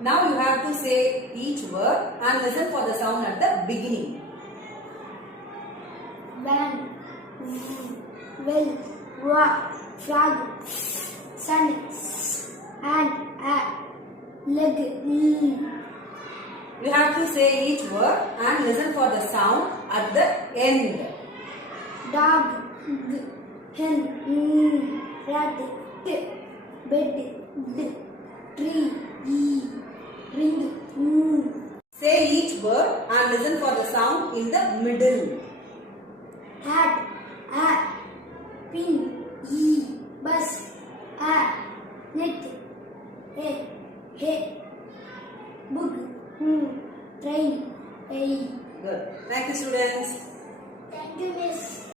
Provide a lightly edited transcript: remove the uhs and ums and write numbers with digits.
Now you have to say each word and listen for the sound at the beginning. Van, well, rock, frog, sun, and leg. You have to say each word and listen for the sound at the end. Dog, hen, rat, bed, tree, ring. Say each word and listen for the sound in the middle. Hat, pin,